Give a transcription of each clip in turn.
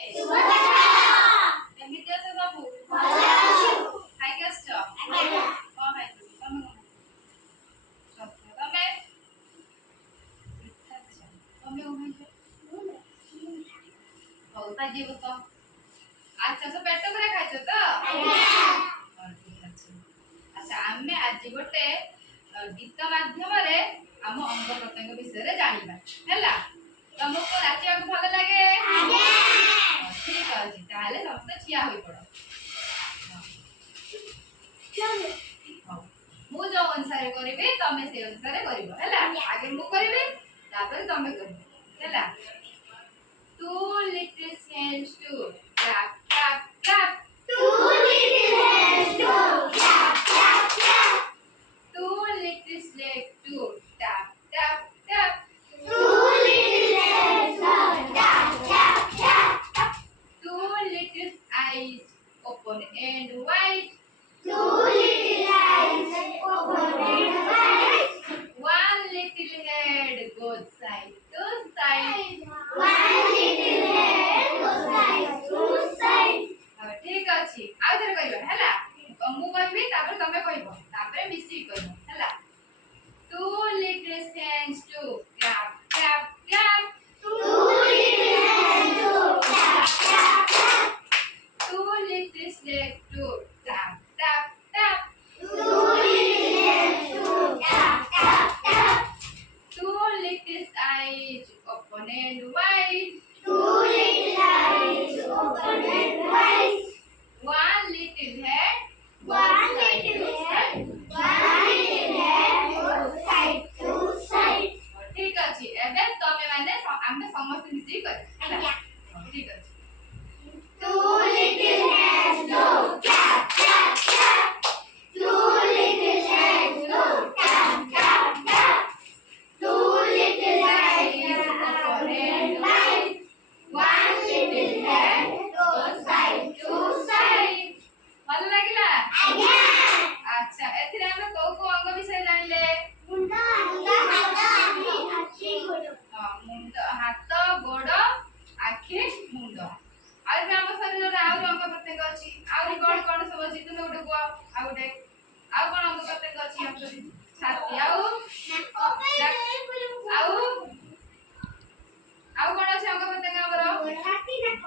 ଶୁଭ ସକାଳ। କେମିତି ଅଛ ସବୁ? ଭଲ ଅଛୁ। ଖାଇକି ଆସିଛ? ଆଜ୍ଞା। କଣ ଖାଇଛ? ତମେ ତମେ ତମେ ହଉ ସାଜି ବସ। ଆଚ୍ଛା ସବୁ ପେଟ ପୁରା ଖାଇଛ ତ? ଆଜ୍ଞା। ହଉ ଠିକ ଅଛି। ଆଚ୍ଛା ଆମେ ଆଜି ଗୋଟେ ଗୀତ ମାଧ୍ୟମରେ ଆମ ଅଙ୍ଗ ପ୍ରତ୍ୟଙ୍ଗ ବିଷୟରେ ଜାଣିବା ହେଲା। ତମକୁ ନାଚିବାକୁ ଭଲ ଲାଗେ? ଆଜ୍ଞା। ଠିକ ଅଛି ତାହେଲେ ସମସ୍ତେ ଠିଆ ହୋଇ ପଡ। ହଉ ମୁଁ ଯୋଉ ଅନୁସାରେ କରିବି ତମେ ସେଇ ଅନୁସାରେ କରିବ ହେଲା। ଆगे ମୁଁ କରିବି ତାପରେ ତମେ କରିବ ହେଲା। Two little hands to clap clap clap. Two little hands to clap clap clap. Two little legs to tap tap tap. Two little hands to tap tap tap. Two little eyes open and wide. Two little eyes open and wide. One little head goes side to side. One little head goes side to side. હવે ଠିକ ଅଛି ଆଉ ଥରେ କହିବା ହେଲା। ମୁଁ କହିବି ତାପରେ ତମେ କହିବ ତାପରେ ମିଶିକି କହିବ ହେଲା। Two little hands to clap clap clap. Two little hands to clap clap clap. Two little legs to tap tap tap. Two little hands to tap tap tap. Two little eyes open and wide. Two little eyes open and wide. One little head One little head. One little head goes side to side. ଠିକ ଅଛି ଏବେ ତମେ ମାନେ ଆମେ ସମସ୍ତେ ମିଶିକି କରିବା ହେଲା। ଆଜ୍ଞା। ଠିକ ଅଛି। Two little hands go clap clap clap. Two little hands go tap tap tap. Two little eyes open and wide. One little head goes side to side. ଭଲ ଲାଗିଲା? ଆଜ୍ଞା। ଆଚ୍ଛା ଏଥିରେ ଆମେ କୋଉ କୋଉ ଅଙ୍ଗ ବିଷୟରେ ଜାଣିଲେ? ମୁଣ୍ଡ ହାତ ଆଖି ଗୋଡ଼। ମୁଣ୍ଡ ହାତ ଗୋଡ଼ ଆଖି ମୁଣ୍ଡ। ଆଉ ବି ଆମ ଶରୀରରେ ଆହୁରି ଅଙ୍ଗ ପ୍ରତ୍ୟଙ୍ଗ ଅଛି। ଆହୁରି କଣ କଣ ସବୁ ଅଛି ତୁମେ ଗୋଟେ କୁହ। ଆଉ ଗୋଟେ ଆଉ କଣ ଅଙ୍ଗ ପ୍ରତ୍ୟଙ୍ଗ ଅଛି ଆମ ଶରୀରରେ? ଛାତି ଆଉ ଆଉ କଣ ଅଛି ଅଙ୍ଗ ପ୍ରତ୍ୟଙ୍ଗ ଆମର? ଛାତି ନାକ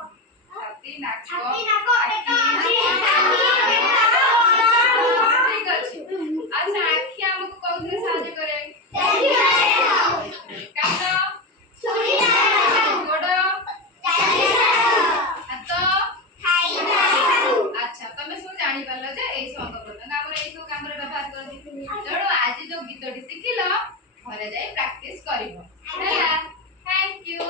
ଛାତି ନାକ ପେଟ ଆଖି। ଅଛି। ଠିକ ଅଛି। ଆଚ୍ଛା ଆଖି ଆମକୁ କୋଉଥିରେ ସାହାଯ୍ୟ କରେ? କାନ ଗୋଡ଼ ହାତ। ଆଚ୍ଛା ତମେ ସବୁ ଜାଣିପାରିଲ ଯେ ଏଇ ସବୁ ଅଙ୍ଗ ପ୍ରତ୍ୟଙ୍ଗ ଆମର ଏଇ ସବୁ କାମରେ ବ୍ୟବହାର କରନ୍ତି। ତେଣୁ ଆଜି ଯୋଉ ଗୀତଟି ଶିଖିଲ ଘରେ ଯାଇ ପ୍ରାକ୍ଟିସ କରିବ ହେଲା। Thank you.